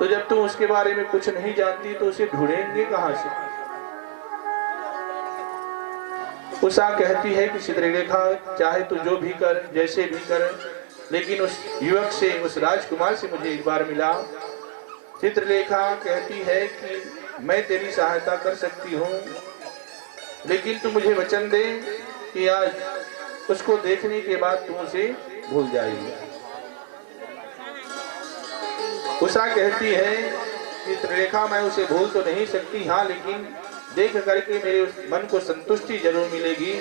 तो जब तुम उसके बारे में कुछ नहीं जानती तो उसे ढूंढेंगे कहां से। उषा कहती है कि चित्रलेखा चाहे तू जो भी कर, जैसे भी कर, लेकिन उस युवक से, उस राजकुमार से मुझे एक बार मिला। चित्रलेखा कहती है कि मैं तेरी सहायता कर सकती हूँ, लेकिन तू मुझे वचन दे कि आज उसको देखने के बाद तू उसे भूल जाएगी। उषा कहती है चित्रलेखा मैं उसे भूल तो नहीं सकती, हाँ लेकिन देख करके मेरे उस मन को संतुष्टि जरूर मिलेगी।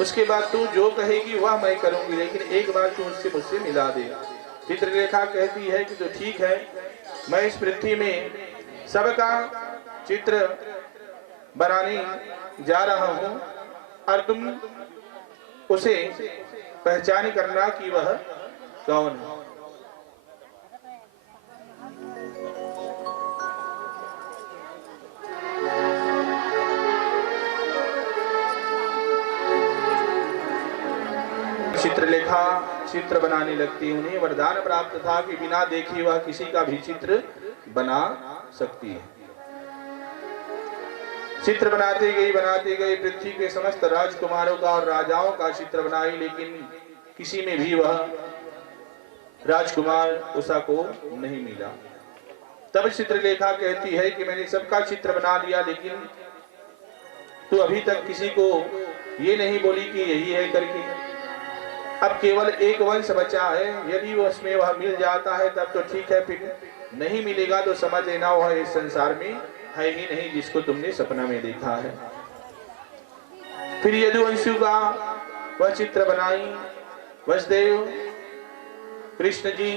उसके बाद तू जो कहेगी वह मैं करूंगी, लेकिन एक बार तू उससे मुझसे मिला दे। चित्रलेखा कहती है कि तो ठीक है, मैं इस पृथ्वी में सबका चित्र बनाने जा रहा हूं और तुम उसे पहचान करना कि वह कौन है। चित्रलेखा चित्र बनाने लगती। उन्हें वरदान प्राप्त था कि बिना देखे वह किसी का भी चित्र बना सकती है। चित्र बनाते गई पृथ्वी के समस्त राजकुमारों का और राजाओं का चित्र बनाई, लेकिन किसी में भी वह राजकुमार उषा को नहीं मिला। तब चित्रलेखा कहती है कि मैंने सबका चित्र बना लिया, लेकिन तू अभी तक किसी को ये नहीं बोली कि यही है करके। अब केवल एक वंश बचा है, यदि उसमें वह मिल जाता है तब तो ठीक है, फिर नहीं मिलेगा तो समझ लेना वह इस संसार में है ही नहीं जिसको तुमने सपना में देखा है। फिर यदुवंशु का वह चित्र बनाई। वसुदेव, कृष्ण जी,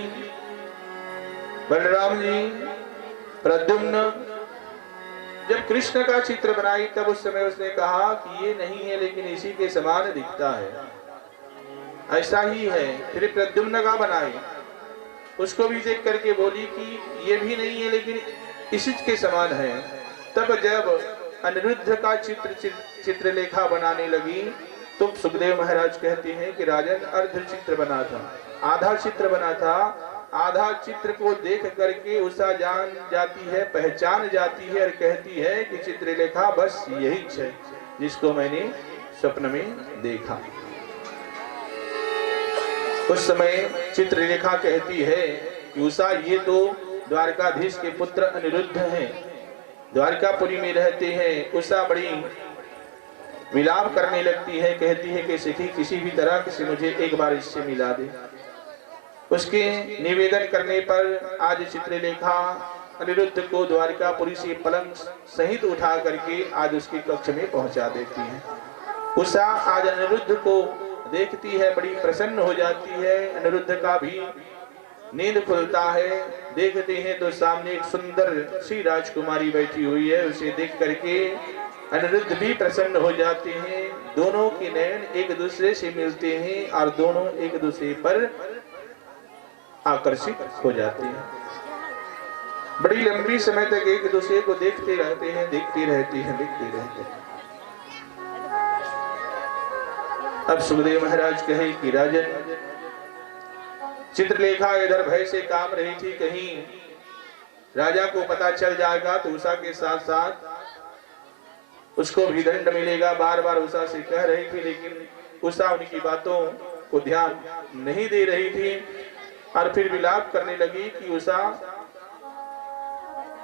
बलराम जी, प्रद्युम्न। जब कृष्ण का चित्र बनाई तब उस समय उसने कहा कि ये नहीं है, लेकिन इसी के समान दिखता है, ऐसा ही है। फिर प्रद्युम्न का बनाई, उसको भी देख करके बोली कि ये भी नहीं है, लेकिन इसी के समान है। तब जब अनिरुद्ध का चित्रलेखा बनाने लगी तो सुखदेव महाराज कहते हैं कि राजन अर्ध चित्र बना था, आधा चित्र बना था। आधा चित्र को देख करके उषा जान जाती है, पहचान जाती है और कहती है कि चित्रलेखा बस यही है जिसको मैंने स्वप्न में देखा। उस समय चित्रलेखा कहती है कि उषा ये तो द्वारकाधीश के पुत्र अनिरुद्ध हैं, द्वारकापुरी में रहते हैं। उषा बड़ी विलाप करने लगती है, कहती है कि सखी किसी भी तरह से मुझे एक बार इससे मिला दे। उसके निवेदन करने पर आज चित्रलेखा अनिरुद्ध को द्वारकापुरी से पलंग सहित उठा करके आज उसके कक्ष में पहुंचा देती है। उषा आज अनिरुद्ध को देखती है, बड़ी प्रसन्न हो जाती है। अनिरुद्ध का भी नींद खुलता है। देखते हैं तो सामने एक सुंदर सी राजकुमारी बैठी हुई है। उसे देख करके अनिरुद्ध भी प्रसन्न हो जाते हैं। दोनों के नयन एक दूसरे से मिलते हैं और दोनों एक दूसरे पर आकर्षित हो जाते हैं। बड़ी लंबी समय तक एक दूसरे को देखते रहते हैं, देखते रहते हैं। अब सुखदेव महाराज कहे कि राजन, चित्रलेखा इधर भय से कांप रही थी, कहीं राजा को पता चल जाएगा तो उषा के साथ साथ उसको भी दंड मिलेगा। बार बार उषा से कह रही थी, लेकिन उषा उनकी बातों को ध्यान नहीं दे रही थी और फिर विलाप करने लगी कि उषा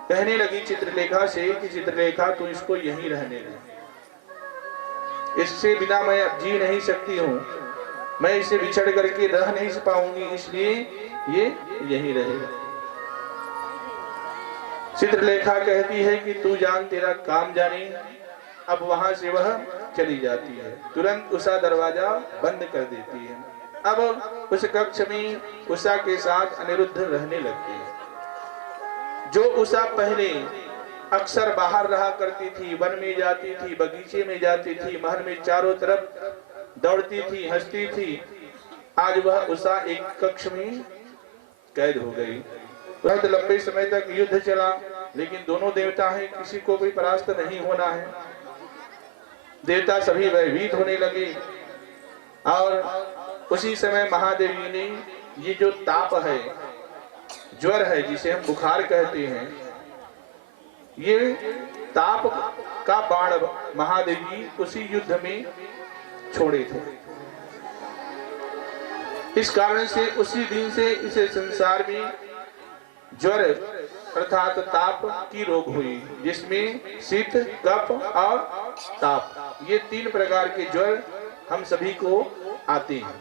कहने लगी चित्रलेखा से कि चित्रलेखा तू इसको यहीं रहने दे, इससे बिना मैं अब जी नहीं सकती हूँ, मैं इसे बिछड़ करके रह नहीं पाऊंगी, इसलिए ये यहीं रहेगा। चित्रलेखा कहती है कि तू जान तेरा काम जाने। अब वहां से वह चली जाती है। तुरंत उषा दरवाजा बंद कर देती है। अब उस कक्ष में उषा के साथ अनिरुद्ध रहने लगते हैं। जो उषा पहले अक्सर बाहर रहा करती थी, वन में जाती थी, बगीचे में जाती थी, महल में चारों तरफ दौड़ती थी, हंसती थी, आज वह उषा एक कक्ष में कैद हो गई। बहुत लंबे समय तक युद्ध चला, लेकिन दोनों देवता हैं, किसी को भी परास्त नहीं होना है। देवता सभी भयभीत होने लगे और उसी समय महादेवी ने ये जो ताप है, ज्वर है जिसे हम बुखार कहते हैं, ये ताप का बाण महादेव जी उसी युद्ध में छोड़े थे। इस कारण से उसी दिन से इसे संसार में ज्वर अर्थात ताप की रोग हुई, जिसमें शीत, कफ और ताप, ये 3 प्रकार के ज्वर हम सभी को आते हैं।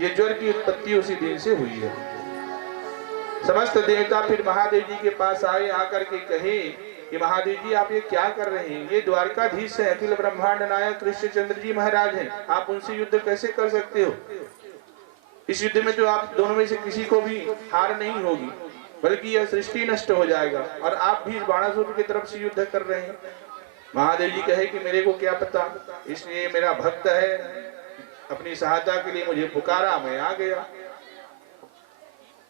ये ज्वर की उत्पत्ति उसी दिन से हुई है। समस्त देवता फिर महादेव जी के पास आए, आकर के कहे कि महादेव जी आप ये क्या कर रहे हैं? ये द्वारकाधीश है, अखिल ब्रह्मांड नायक कृष्णचंद्र जी महाराज हैं, आप उनसे युद्ध कैसे कर सकते हो? इस युद्ध में तो आप दोनों में से किसी को भी हार नहीं होगी, बल्कि यह सृष्टि नष्ट हो जाएगा, और आप भी इस बाणासुर की तरफ से युद्ध कर रहे हैं। महादेव जी कहे कि मेरे को क्या पता, इसलिए मेरा भक्त है, अपनी सहायता के लिए मुझे पुकारा, मैं आ गया।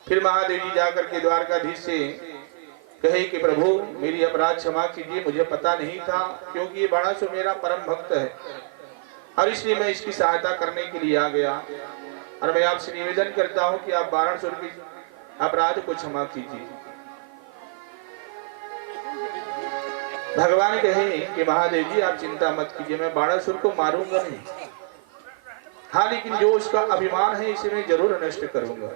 फिर महादेव जी जाकर के द्वारकाधीश से कहे कि प्रभु मेरी अपराध क्षमा कीजिए, मुझे पता नहीं था, क्योंकि ये बाणासुर मेरा परम भक्त है और इसलिए मैं इसकी सहायता करने के लिए आ गया, और मैं आपसे निवेदन करता हूं कि आप बाणासुर के अपराध को क्षमा कीजिए। भगवान कहे कि महादेव जी आप चिंता मत कीजिए, मैं बाणासुर को मारूंगा नहीं, हाँ लेकिन जो उसका अभिमान है इसे मैं जरूर नष्ट करूंगा।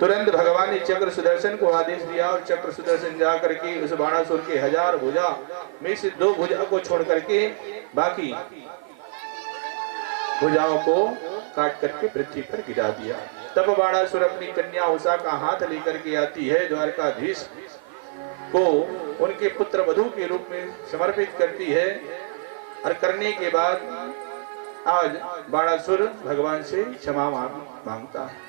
तुरंत भगवान ने चक्र सुदर्शन को आदेश दिया और चक्र सुदर्शन जाकर के उस बाणासुर के 1000 भुजा में से 2 भुजा को छोड़ करके बाकी भुजाओं को काट करके पृथ्वी पर गिरा दिया। तब बाणासुर अपनी कन्या उषा का हाथ लेकर के आती है, द्वारकाधीश को उनके पुत्र वधू के रूप में समर्पित करती है, और करने के बाद आज बाणासुर भगवान से क्षमा मांगता है।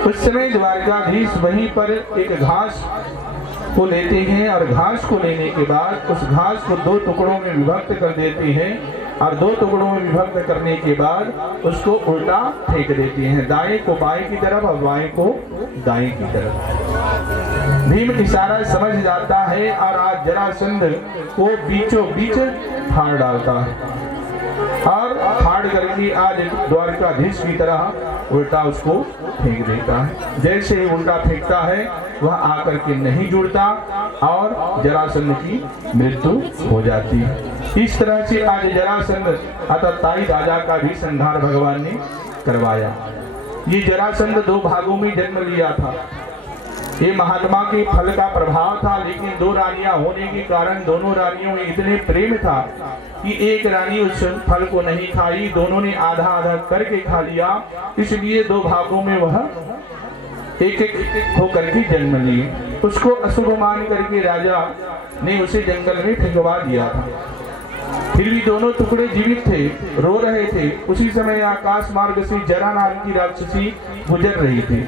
उस समय द्वारकाधीश वहीं पर एक घास को लेते हैं, और घास को लेने के बाद उस घास को 2 टुकड़ों में विभक्त कर देते हैं, और 2 टुकड़ों में विभक्त करने के बाद उसको उल्टा फेंक देते हैं, दाएं को बाएं की तरफ और बाएं को दाएं की तरफ। भीम इशारा समझ जाता है और आज जरासंध को बीचों बीच फाड़ डालता है, और फाड़ करके आज द्वारकाधीश की तरह उल्टा उसको फेंक देता है। जैसे ही उल्टा फेंकता है वह आकर के नहीं जुड़ता और जरासंध की मृत्यु हो जाती है। इस तरह से आज जरासंध अतः ताई राजा का भी संहार भगवान ने करवाया। ये जरासंध 2 भागों में जन्म लिया था। ये महात्मा के फल का प्रभाव था, लेकिन 2 रानियां होने के कारण दोनों रानियों में इतने प्रेम था कि एक रानी उस फल को नहीं खाई, दोनों ने आधा आधा करके खा लिया। इसलिए 2 भागों में वह एक एक होकर के जन्म लिए। उसको अशुभ मान करके राजा ने उसे जंगल में फेंकवा दिया था। फिर भी दोनों टुकड़े जीवित थे, रो रहे थे। उसी समय आकाश मार्ग से जरा नाम की राक्षसी गुजर रही थी।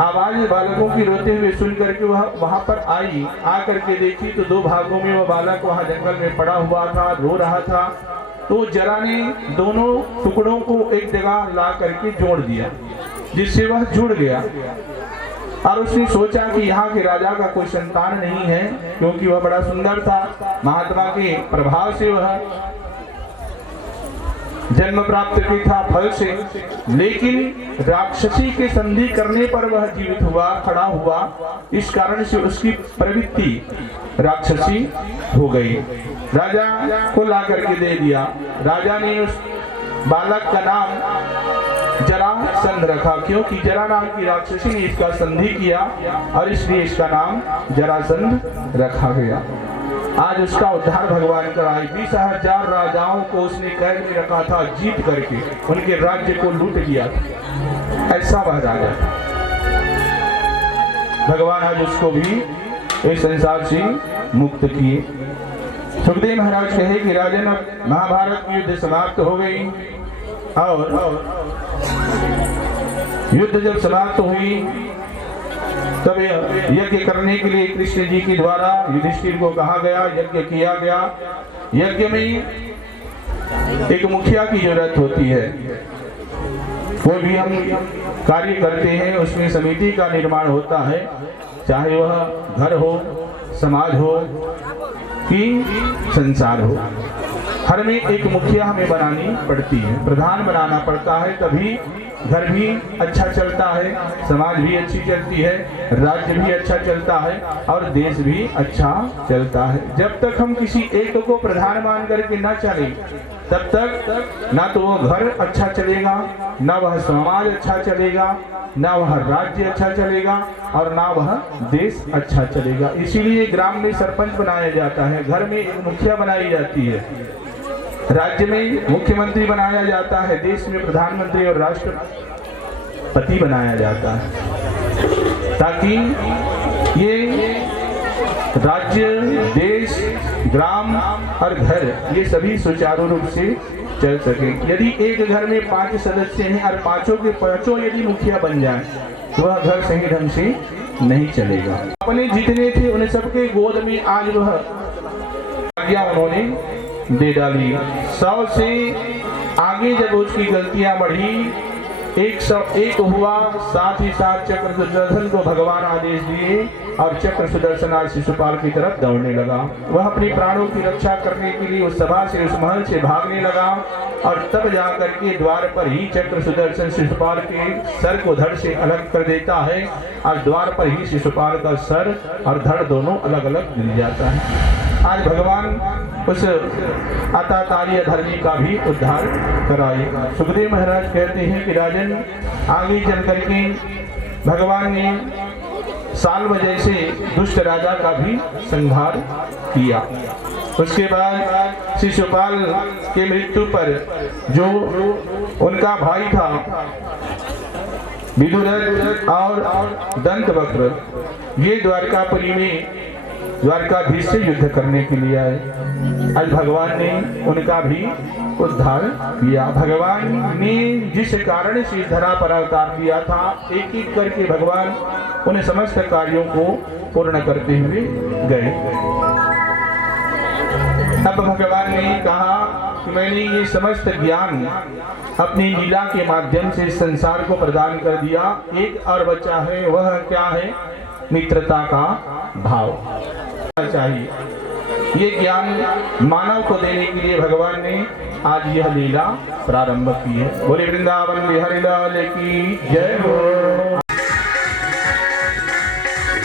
आवाज बालकों की रोते हुए सुन करके वह वहां पर आई, आकर के देखी तो 2 भागों में वह बालक वहां जंगल में पड़ा हुआ था, रो रहा था। तो जरा ने दोनों टुकड़ों को एक जगह ला करके जोड़ दिया, जिससे वह जुड़ गया। और उसने सोचा कि यहाँ के राजा का कोई संतान नहीं है, क्योंकि वह बड़ा सुंदर था। महात्मा के प्रभाव से वह जन्म प्राप्त की था फल से, लेकिन राक्षसी के संधि करने पर वह जीवित हुआ, खड़ा हुआ। इस कारण से उसकी प्रवृत्ति राक्षसी हो गई। राजा को ला करके दे दिया। राजा ने उस बालक का नाम जरासंध रखा, क्योंकि जरा नाम की राक्षसी ने इसका संधि किया और इसलिए इसका नाम जरासंध रखा गया। आज उसका उद्धार भगवान कराए। 20,000 राजाओं को उसने कैद में रखा था, जीत करके उनके राज्य को लूट लिया। ऐसा वह राजा भगवान आज उसको भी इस संसार से मुक्त किए। सुखदेव महाराज कहे कि राजन, महाभारत की युद्ध समाप्त हो गई और युद्ध जब समाप्त हुई तब यज्ञ करने के लिए कृष्ण जी के द्वारा युधिष्ठिर को कहा गया, यज्ञ किया गया। यज्ञ में एक मुखिया की जरूरत होती है। कोई भी हम कार्य करते हैं उसमें समिति का निर्माण होता है, चाहे वह घर हो, समाज हो कि संसार हो। हर में एक मुखिया हमें बनानी पड़ती है, प्रधान बनाना पड़ता है, तभी घर भी अच्छा चलता है, समाज भी अच्छी चलती है, राज्य भी अच्छा चलता है और देश भी अच्छा चलता है। जब तक हम किसी एक को प्रधान मान करके न चले तब तक ना तो वो घर अच्छा चलेगा, ना वह समाज अच्छा चलेगा, ना वह राज्य अच्छा चलेगा और ना वह देश अच्छा चलेगा। इसीलिए ग्राम में सरपंच बनाया जाता है, घर में एक मुखिया बनाई जाती है, राज्य में मुख्यमंत्री बनाया जाता है, देश में प्रधानमंत्री और राष्ट्रपति बनाया जाता है, ताकि ये राज्य, देश, ग्राम और घर ये सभी सुचारू रूप से चल सके। यदि एक घर में 5 सदस्य हैं और पांचों के पांचों यदि मुखिया बन जाए तो वह घर सही ढंग से नहीं चलेगा। अपने जितने थे उन सबके गोद में आज वह आज्ञा उन्होंने दे डाली। 100 से आगे जब उसकी गलतियां बढ़ी, 101 हुआ, साथ ही साथ चक्र सुदर्शन को भगवान आदेश दिए और चक्र सुदर्शन आज शिशुपाल की तरफ दौड़ने लगा। वह अपने प्राणों की रक्षा करने के लिए उस सभा से, उस महल से भागने लगा और तब जाकर के द्वार पर ही चक्र सुदर्शन शिशुपाल के सर को धड़ से अलग कर देता है और द्वार पर ही शिशुपाल का सर और धड़ दोनों अलग अलग मिल जाता है। आज भगवान उस अतातारी धर्मी का भी उद्धार कराएगा। सुखदेव महाराज कहते हैं कि राजन, आगे चल करके भगवान ने साल्व जैसे दुष्ट राजा का भी संहार किया। उसके बाद शिशुपाल के मृत्यु पर जो उनका भाई था विदुरथ और दंतवक्र, ये द्वारकापुरी में द्वारकाधीश से युद्ध करने के लिए आए। आज भगवान ने उनका भी उद्धार किया। भगवान ने जिस कारण से इस धरा पर अवतार किया था, एक एक करके भगवान उन समस्त कार्यों को पूर्ण करते हुए गए। अब भगवान ने कहा कि मैंने ये समस्त ज्ञान अपनी लीला के माध्यम से संसार को प्रदान कर दिया। एक और बचा है, वह क्या है? मित्रता का भाव चाहिए। ये ज्ञान मानव को देने के लिए भगवान ने आज यह लीला प्रारंभ की है। बोले वृंदावन बिहारी लाल की जय हो।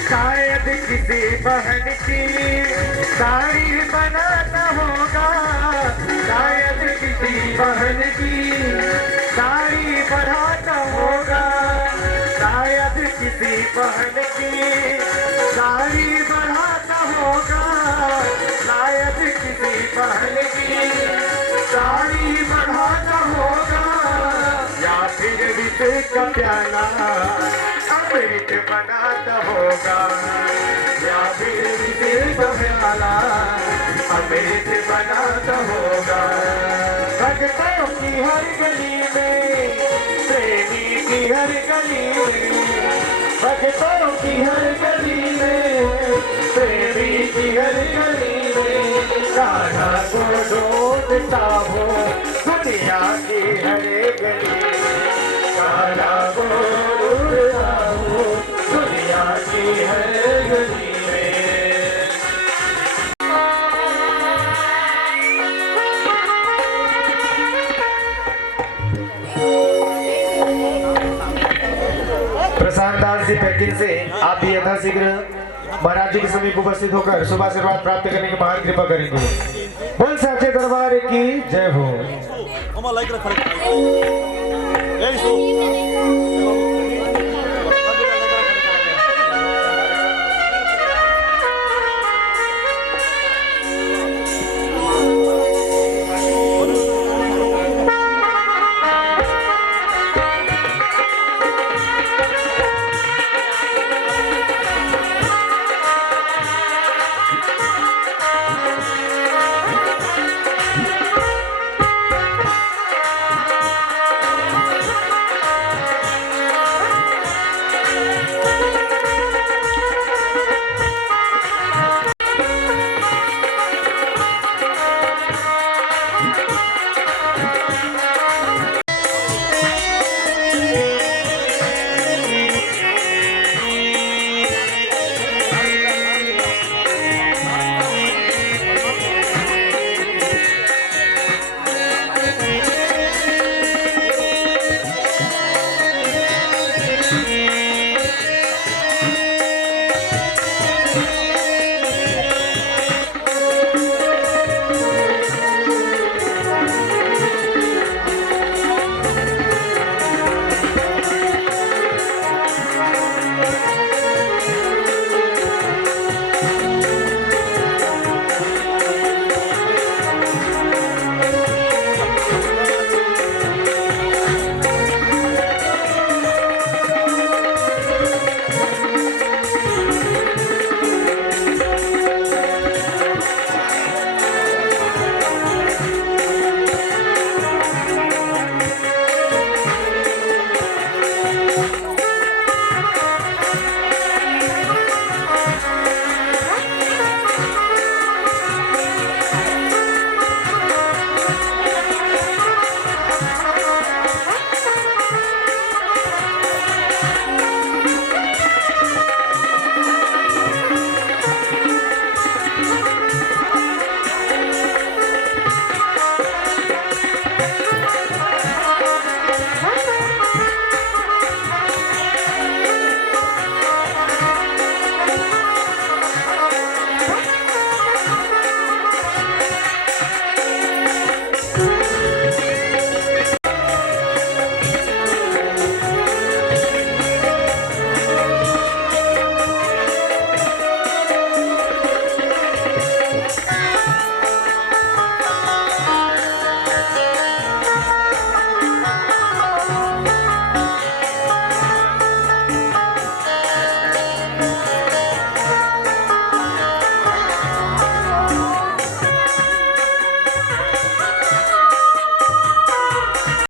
शायद किसी बहन की साड़ी बनाना होगा, शायद किसी बहन की साड़ी बढ़ाना होगा, शायद किसी बहन की साड़ी बढ़ाना होगा, शायद किसी बहन की साड़ी बढ़ाना होगा, या फिर विषय का प्याला अमृत बनाना होगा, या फिर विषय का प्याला अमृत बनाना होगा। भक्तों की हर गली में, प्रेमी की हर गली में, भक्तों की हर गली में, प्रेमी की हर गली में, राधा को ढूंढता हो दुनिया की हर गली, राधा को ढूंढता हो दुनिया की हर गली में। प्रसाद दास जी पैकिंग से आप भी यथाशीघ्र महाराज जी के समीप उपस्थित होकर शुभ आशीर्वाद प्राप्त करने की महान कृपा करेंगे। बोल साचे दरबार की जय हो। Mama like the correct. Hey, so.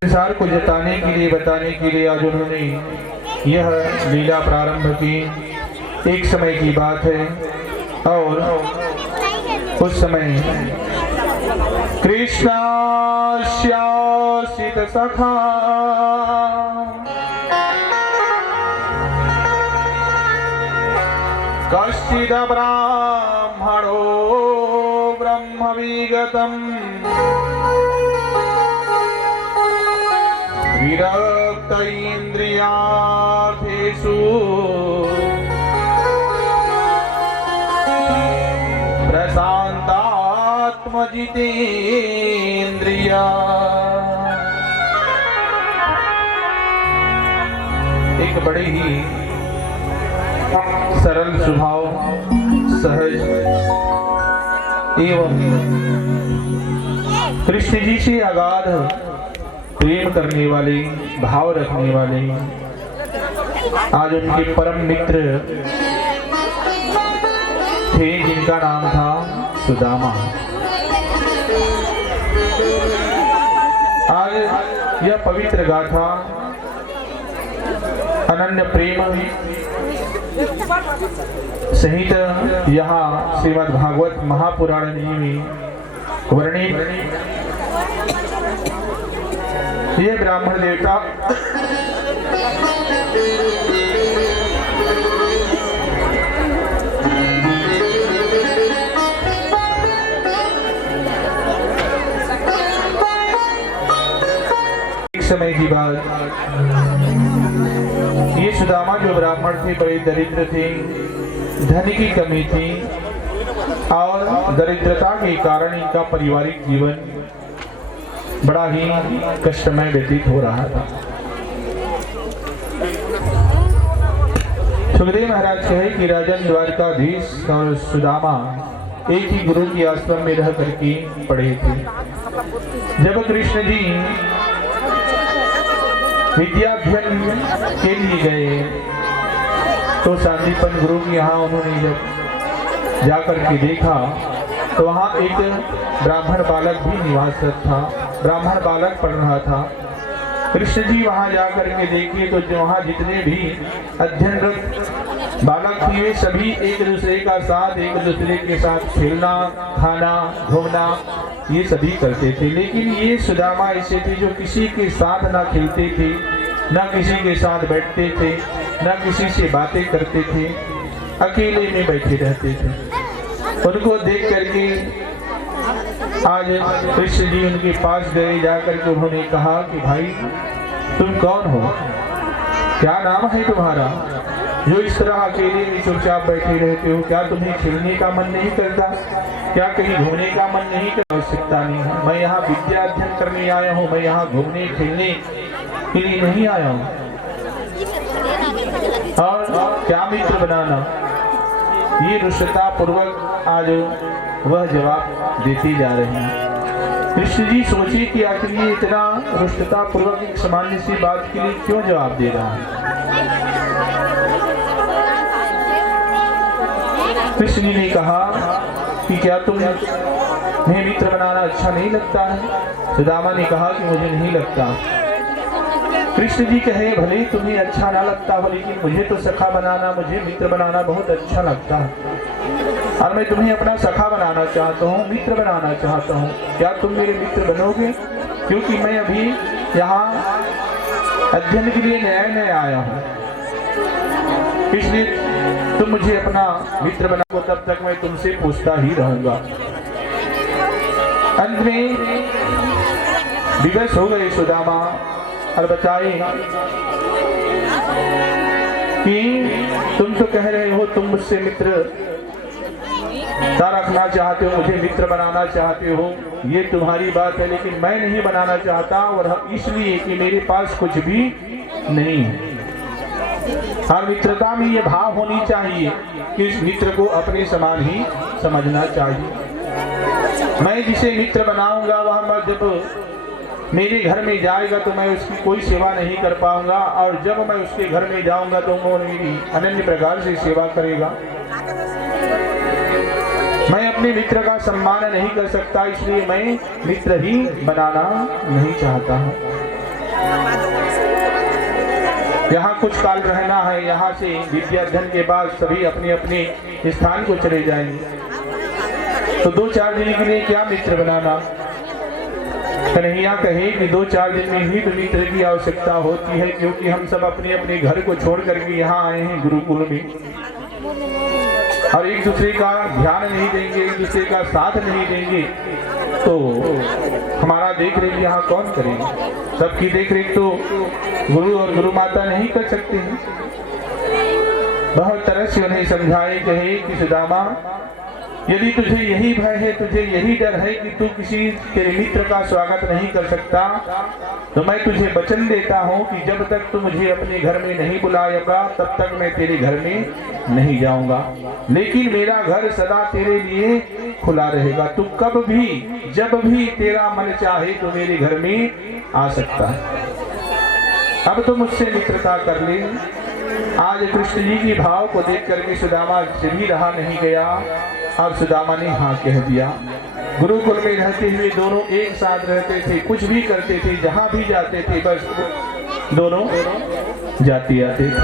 संसार को जताने के लिए बताने के लिए आज उन्होंने यह लीला प्रारंभ की। एक समय की बात है और उस समय कृष्णास्यासित सखा कश्चिद ब्राह्मणो ब्रह्मविगतम् विरक्त इंद्रियार्थेषु प्रशांतात्मजितेन्द्रिया। एक बड़े ही सरल स्वभाव, सहज एवं कृष्ण जी से अगाध प्रेम करने वाले, भाव रखने वाले आज उनके परम मित्र थे जिनका नाम था सुदामा। आज यह पवित्र गाथा अनन्य प्रेम सहित यहाँ श्रीमद् भागवत महापुराण जी में वर्णित ये ब्राह्मण देवता एक समय की बात, ये सुदामा जो ब्राह्मण थे बड़े दरिद्र थे, धन की कमी थी, और दरिद्रता के कारण इनका पारिवारिक जीवन बड़ा ही कष्टमय व्यतीत हो रहा था। सुखदेव महाराज कहे कि राजन द्वारकाधीश और सुदामा एक ही गुरु की आश्रम में रह करके पढ़े थे। जब कृष्ण जी विद्याध्ययन के लिए गए तो शांतिपन गुरु के यहाँ उन्होंने जब जाकर के देखा तो वहाँ एक ब्राह्मण बालक भी निवासरत था। ब्राह्मण बालक पढ़ रहा था। कृष्ण जी वहाँ जाकर के देखे तो वहाँ जितने भी अध्ययनरत बालक थे वे सभी एक दूसरे का साथ एक दूसरे के साथ खेलना, खाना, घूमना ये सभी करते थे। लेकिन ये सुदामा ऐसे थे जो किसी के साथ ना खेलते थे, ना किसी के साथ बैठते थे, ना किसी से बातें करते थे, अकेले में बैठे रहते थे। उनको देख करके आज कृष्ण जी उनके पास गए। जाकर के उन्होंने कहा कि भाई तुम कौन हो, क्या नाम है तुम्हारा, जो इस तरह अकेले में चुपचाप बैठे रहते हो? क्या तुम्हें खेलने का मन नहीं करता? क्या कहीं घूमने का मन नहीं करता? आवश्यकता नहीं है, मैं यहाँ विद्या अध्ययन करने आया हूँ, मैं यहाँ घूमने खेलने के लिए नहीं आया हूँ। और क्या मित्र बनाना, ये रुष्टता पूर्वक आज वह जवाब देती जा रही है। कृष्ण जी सोचे कि आखिर ये इतना रुष्टता पूर्वक एक सामान्य सी बात के लिए क्यों जवाब दे रहा है। कृष्ण जी ने कहा कि क्या तुम्हें मित्र बनाना अच्छा नहीं लगता है? सुदामा ने कहा कि मुझे नहीं लगता। कृष्ण जी कहे भले तुम्हें अच्छा ना लगता हो, लेकिन मुझे तो सखा बनाना, मुझे मित्र बनाना बहुत अच्छा लगता है और मैं तुम्हें अपना सखा बनाना चाहता हूँ, मित्र बनाना चाहता हूँ। क्या तुम मेरे मित्र बनोगे? क्योंकि मैं अभी यहाँ अध्ययन के लिए नया आया हूँ, इसलिए तुम मुझे अपना मित्र बनाओ, तब तक मैं तुमसे पूछता ही रहूंगा। अंत में विवश हो गए सुदामा और बताए कि तुम तो कह रहे हो तुम मुझसे मित्र रखना चाहते हो, मुझे मित्र बनाना चाहते हो, ये तुम्हारी बात है, लेकिन मैं नहीं बनाना चाहता, और इसलिए कि मेरे पास कुछ भी नहीं है। हर मित्रता में ये भाव होनी चाहिए कि इस मित्र को अपने समान ही समझना चाहिए। मैं जिसे मित्र बनाऊंगा वह जब मेरे घर में जाएगा तो मैं उसकी कोई सेवा नहीं कर पाऊंगा, और जब मैं उसके घर में जाऊंगा तो वो मेरी अनन्य प्रकार से सेवा करेगा। मैं अपने मित्र का सम्मान नहीं कर सकता, इसलिए मैं मित्र ही बनाना नहीं चाहता हूँ। यहाँ कुछ काल रहना है, यहाँ से विद्या अध्ययन के बाद सभी अपने अपने स्थान को चले जाएंगे, तो 2-4 दिन के लिए क्या मित्र बनाना। कन्हैया कहे कि 2-4 दिन में ही तो मित्र की आवश्यकता होती है, क्योंकि हम सब अपने अपने घर को छोड़ करके यहाँ आए हैं गुरुकुल में, और एक दूसरे का ध्यान नहीं देंगे, एक दूसरे का साथ नहीं देंगे, तो हमारा देख रेख यहाँ कौन करेगा? सबकी देख रेख तो गुरु और गुरु माता नहीं कर सकते हैं। बहुत तरह से उन्हें समझाए, कहे कि सुदामा यदि तुझे यही भय है, तुझे यही डर है कि तू किसी तेरे मित्र का स्वागत नहीं कर सकता, तो मैं तुझे वचन देता हूँ कि जब तक तू मुझे अपने घर में नहीं बुलाएगा तब तक मैं तेरे घर में नहीं जाऊंगा, लेकिन मेरा घर सदा तेरे लिए खुला रहेगा। तू कब भी जब भी तेरा मन चाहे तो मेरे घर में आ सकता है। अब तो मुझसे मित्रता कर ले। आज कृष्ण जी के भाव को देख करके सुदामा से भी रहा नहीं गया और सुदामा ने हाँ कह दिया। गुरुकुल में रहते हुए दोनों एक साथ रहते थे, कुछ भी करते थे, जहाँ भी जाते थे बस दोनों जाते आते थे।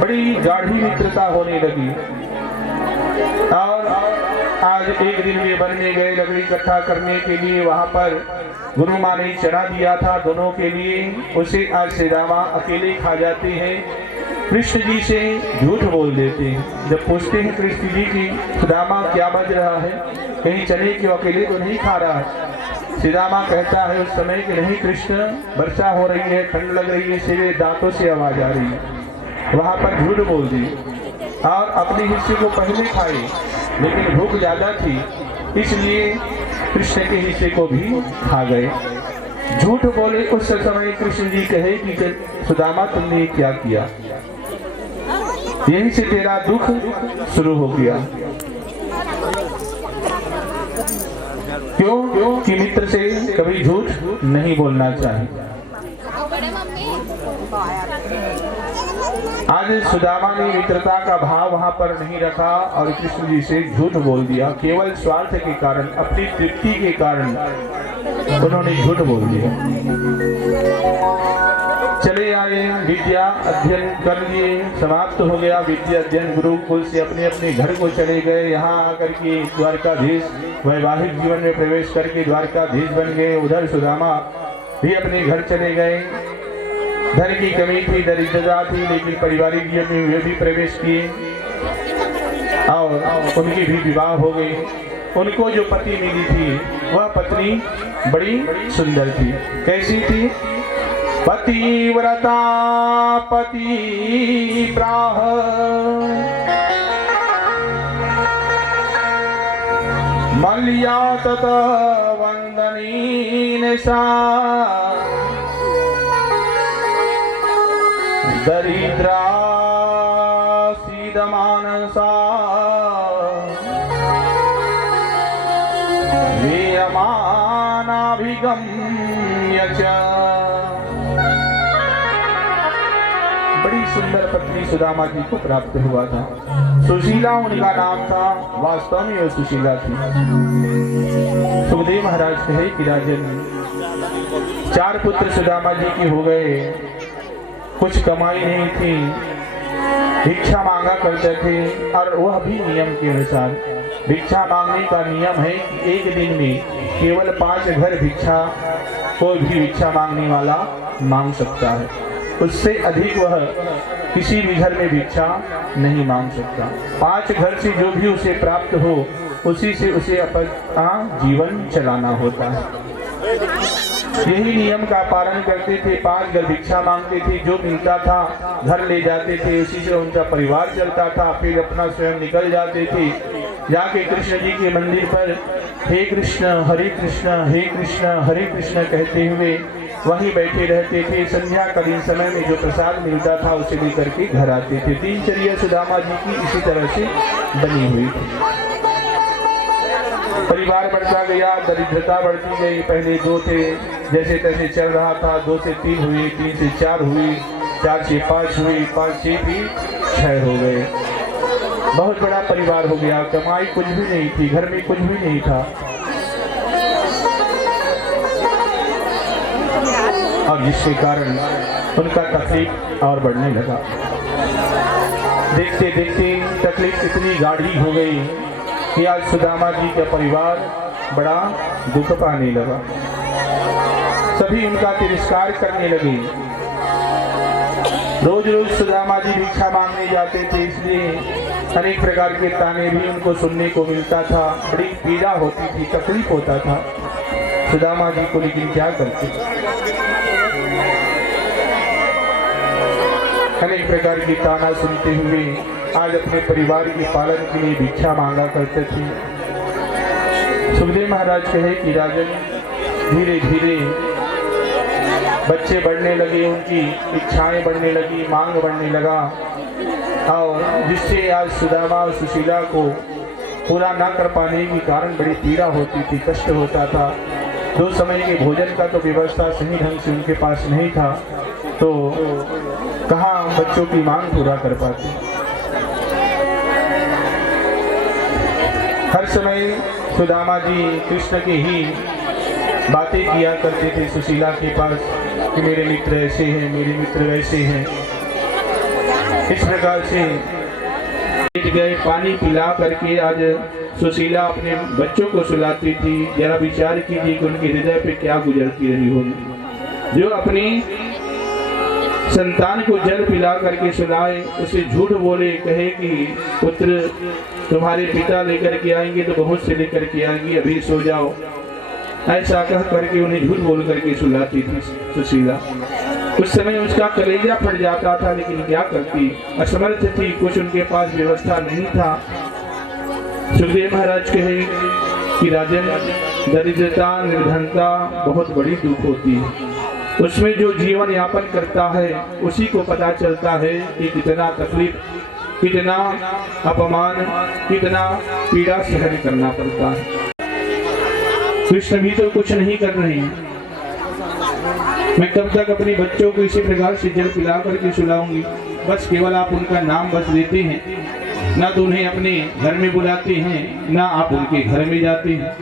बड़ी गाढ़ी मित्रता होने लगी। और आज एक दिन वे वन में गए लकड़ी इकट्ठा करने के लिए। वहां पर गुरु माँ ने चढ़ा दिया था दोनों के लिए, उसे आज सुदामा अकेले खा जाते हैं। कृष्ण जी से झूठ बोल देते हैं। जब पूछते हैं कृष्ण जी की सुदामा क्या बज रहा है, कहीं चने क्यों अकेले तो नहीं खा रहा है। सुदामा कहता है उस समय कि नहीं कृष्ण, वर्षा हो रही है, ठंड लग रही है, सिरे दांतों से आवाज आ रही है। वहां पर झूठ बोल दी और अपने हिस्से को पहले खाए लेकिन भूख ज्यादा थी, इसलिए कृष्ण के हिस्से को भी खा गए। झूठ बोले उस समय कृष्ण जी कहे कि सुदामा तुमने क्या किया, यहीं से तेरा दुख शुरू हो गया। क्यों कि मित्र से कभी झूठ नहीं बोलना चाहिए। आज सुदामा ने मित्रता का भाव वहां पर नहीं रखा और कृष्ण जी से झूठ बोल दिया। केवल स्वार्थ के कारण, अपनी तृप्ति के कारण उन्होंने झूठ बोल दिया। चले आए, विद्या अध्ययन कर लिए, समाप्त हो गया विद्या अध्ययन। गुरुकुल से अपने अपने घर को चले गए। यहाँ आकर के द्वारकाधीश वैवाहिक जीवन में प्रवेश करके द्वारकाधीश बन गए। उधर सुदामा भी अपने घर चले गए। धन की कमी थी, दरिद्रता थी, लेकिन पारिवारिक जीवन में वे भी प्रवेश किए और उनकी भी विवाह हो गई। उनको जो पति मिली थी वह पत्नी बड़ी सुंदर थी। कैसी थी? पतिव्रता पतिव्राह मल्या तत वंदनीन सा दरिद्रा सीदमानसा वेयमानाभिगम्य च। बड़ी सुंदर पत्नी सुदामा जी को प्राप्त हुआ था। सुशीला उनका नाम था। वास्तव में वो सुशीला थी। सुखदेव महाराज कहे कि राजन, 4 पुत्र सुदामा जी के हो गए, कुछ कमाई नहीं थी, भिक्षा मांगा करते थे और वह भी नियम के अनुसार। भिक्षा मांगने का नियम है कि एक दिन में केवल 5 घर भिक्षा कोई भी भिक्षा मांगने वाला मांग सकता है, उससे अधिक वह किसी भी घर में भिक्षा नहीं मांग सकता। 5 घर से जो भी उसे प्राप्त हो उसी से उसे अपना जीवन चलाना होता है। यही नियम का पालन करते थे। 5 घर भिक्षा मांगते थे, जो मिलता था घर ले जाते थे, उसी से उनका परिवार चलता था। फिर अपना स्वयं निकल जाते थे, जाके कृष्ण जी के मंदिर पर हे कृष्ण हरे कृष्ण हरे कृष्ण कहते हुए वहीं बैठे रहते थे। संध्याकालीन समय में जो प्रसाद मिलता था उसे लेकर के घर आते थे। दिनचर्या सुदामा जी की इसी तरह से बनी हुई थी। परिवार बढ़ता गया, दरिद्रता बढ़ती गई। पहले 2 थे, जैसे तैसे चल रहा था। 2 से 3 हुई, 3 से 4 हुई, 4 से 5 हुई, 5 से भी 6 हो गए। बहुत बड़ा परिवार हो गया। कमाई कुछ भी नहीं थी, घर में कुछ भी नहीं था और जिसके कारण उनका तकलीफ और बढ़ने लगा। देखते देखते तकलीफ इतनी गाढ़ी हो गई कि आज सुदामा जी का परिवार बड़ा दुख पाने लगा। सभी उनका तिरस्कार करने लगे। रोज रोज सुदामा जी भिक्षा मांगने जाते थे, इसलिए अनेक प्रकार के ताने भी उनको सुनने को मिलता था। बड़ी पीड़ा होती थी, तकलीफ होता था सुदामा जी को, लेकिन क्या करते। अनेक प्रकार की ताना सुनते हुए आज अपने परिवार के पालन के लिए भिक्षा मांगा करते थे। सुखदेव महाराज कहे कि राजन, धीरे धीरे बच्चे बढ़ने लगे, उनकी इच्छाएं बढ़ने लगी, मांग बढ़ने लगा और जिससे आज सुदामा और सुशीला को पूरा न कर पाने के कारण बड़ी पीड़ा होती थी, कष्ट होता था। 2 समय के भोजन का तो व्यवस्था सही ढंग से उनके पास नहीं था, तो कहाँ बच्चों की मांग पूरा कर पाते। हर समय सुदामा जी कृष्ण की ही बातें किया करते थे सुशीला के पास कि मेरे मित्र ऐसे हैं, मेरे मित्र वैसे हैं। इस प्रकार से गए, पानी पिला करके आज सुशीला अपने बच्चों को सुलाती थी। जरा विचार कीजिए कि उनके हृदय पे क्या गुजरती रही होगी। जो अपनी संतान को जल पिला करके सुलाए, उसे झूठ बोले, कहे कि पुत्र तुम्हारे पिता लेकर के आएंगे तो बहुत से लेकर के आएंगे, अभी सो जाओ, ऐसा कह करके उन्हें झूठ बोल करके सुलाती थी सुशीला। उस समय उसका कलेजा फट जाता था, लेकिन क्या करती, असमर्थ थी, कुछ उनके पास व्यवस्था नहीं था। सुखदेव महाराज कहे कि राजन, दरिद्रता निर्धनता बहुत बड़ी दुख होती है। उसमें जो जीवन यापन करता है उसी को पता चलता है कि कितना तकलीफ, कितना अपमान, कितना पीड़ा सहन करना पड़ता है। कृष्ण भी तो कुछ नहीं कर रहे हैं। मैं कब तक अपने बच्चों को इसी प्रकार से जल पिला करके सुलाऊंगी? बस केवल आप उनका नाम बस लेते हैं, ना तो उन्हें अपने घर में बुलाते हैं, ना आप उनके घर में जाते हैं।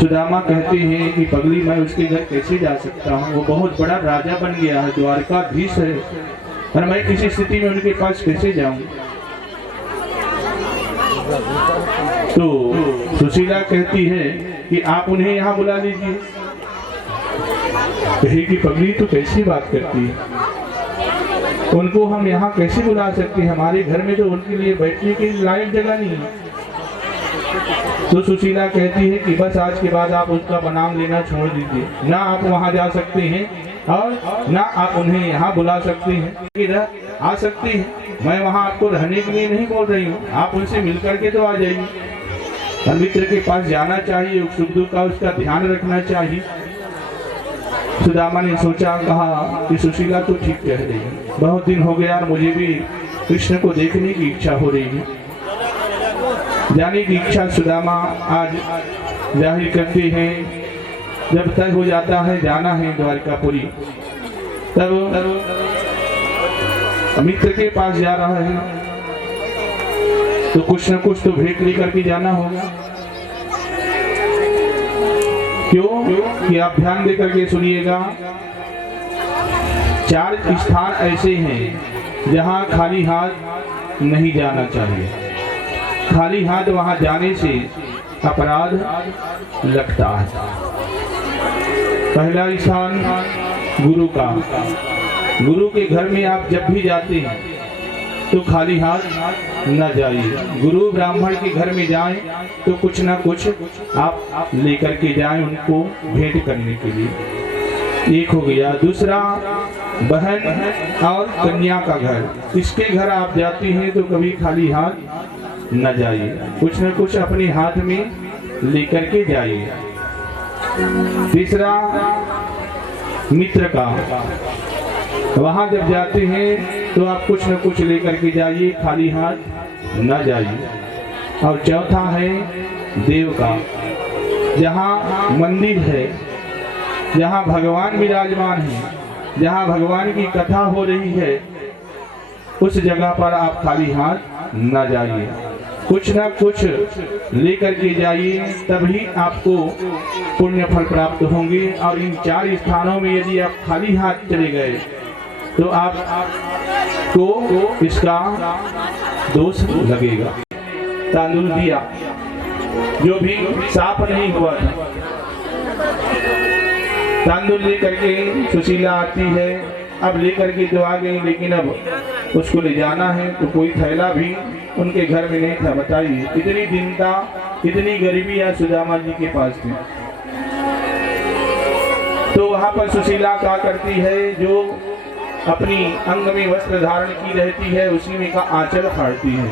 सुदामा कहते हैं कि पगली, मैं उसके घर कैसे जा सकता हूँ? वो बहुत बड़ा राजा बन गया है, द्वारकाधीश है, और मैं किसी स्थिति में उनके पास कैसे जाऊं? तो सुशीला कहती है कि आप उन्हें यहाँ बुला लीजिए। कहे कि पगली तो कैसी बात करती है, उनको हम यहाँ कैसे बुला सकते हैं? हमारे घर में तो उनके लिए बैठने की लायक जगह नहीं है। तो सुशीला कहती है कि बस आज के बाद आप उसका नाम लेना छोड़ दीजिए, ना आप वहाँ जा सकते हैं और ना आप उन्हें यहाँ बुला सकते हैं। इधर आ सकते हैं, मैं वहाँ आपको रहने के लिए नहीं बोल रही हूँ, आप उनसे मिल करके तो आ जाइए। मित्र के पास जाना चाहिए, सुख दुख का उसका ध्यान रखना चाहिए। सुदामा ने सोचा, कहा कि सुशीला तो ठीक कह रही है, बहुत दिन हो गया, मुझे भी कृष्ण को देखने की इच्छा हो रही है। जाने की इच्छा सुदामा आज जाहिर करते हैं। जब तय हो जाता है जाना है द्वारकापुरी, तब मित्र के पास जा रहा है तो कुछ न कुछ तो भेंट लेकर के जाना होगा। क्यों कि आप ध्यान देकर के सुनिएगा, 4 स्थान ऐसे हैं जहां खाली हाथ नहीं जाना चाहिए। खाली हाथ वहां जाने से अपराध लगता है। पहला स्थान गुरु का। गुरु के घर में आप जब भी जाते हैं तो खाली हाथ न जाइए। गुरु ब्राह्मण के घर में जाएं तो कुछ ना कुछ आप लेकर के जाएं उनको भेंट करने के लिए। एक हो गया। दूसरा, बहन और कन्या का घर। इसके घर आप जाते हैं तो कभी खाली हाथ न जाइए, कुछ न कुछ अपने हाथ में लेकर के जाइए। तीसरा, मित्र का। वहां जब जाते हैं तो आप कुछ न कुछ लेकर के जाइए, खाली हाथ न जाइए। और चौथा है देव का। जहाँ मंदिर है, जहाँ भगवान विराजमान है, जहाँ भगवान की कथा हो रही है, उस जगह पर आप खाली हाथ न जाइए, कुछ ना कुछ लेकर के जाइए, तभी आपको पुण्य फल प्राप्त होंगे। और इन 4 स्थानों में यदि आप खाली हाथ चले गए तो आपको इसका दोष लगेगा। तांदुल दिया जो भी साफ नहीं हुआ था, तांदुल लेकर के सुशीला आती है। अब लेकर के तो आ गई, लेकिन अब उसको ले जाना है तो कोई थैला भी उनके घर में नहीं था। बताइए, इतनी दीनता, इतनी गरीबी या सुदामा जी के पास थी। तो वहां पर सुशीला क्या करती है, जो अपनी अंग में वस्त्र धारण की रहती है उसी में का आंचल फाड़ती है।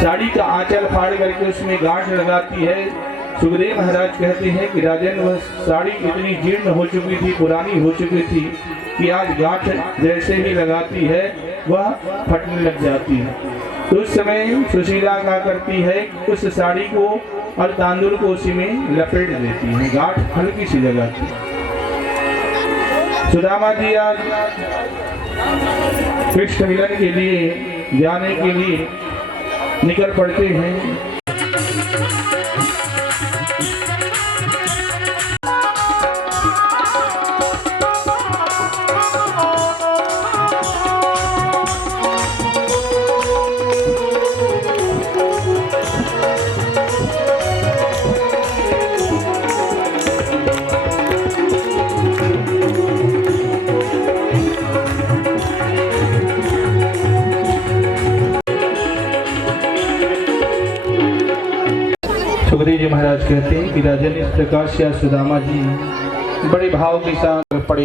साड़ी का आंचल फाड़ करके उसमें गांठ लगाती है। सुखदेव महाराज कहते हैं कि राजन, वह साड़ी इतनी जीर्ण हो चुकी थी, पुरानी हो चुकी थी कि आज गांठ जैसे ही लगाती है वह फटने लग जाती है। तो उस समय सुशीला क्या करती है, उस साड़ी को और तांदुल को उसी में लपेट देती है, गांठ हल्की सी लगाती है। सुदामा जी आज कृष्ण मिलन के लिए जाने के लिए निकल पड़ते हैं। सुखदेव जी महाराज कहते हैं कि राजन, इस प्रकार से सुदामा जी बड़े भाव के साथ पड़े।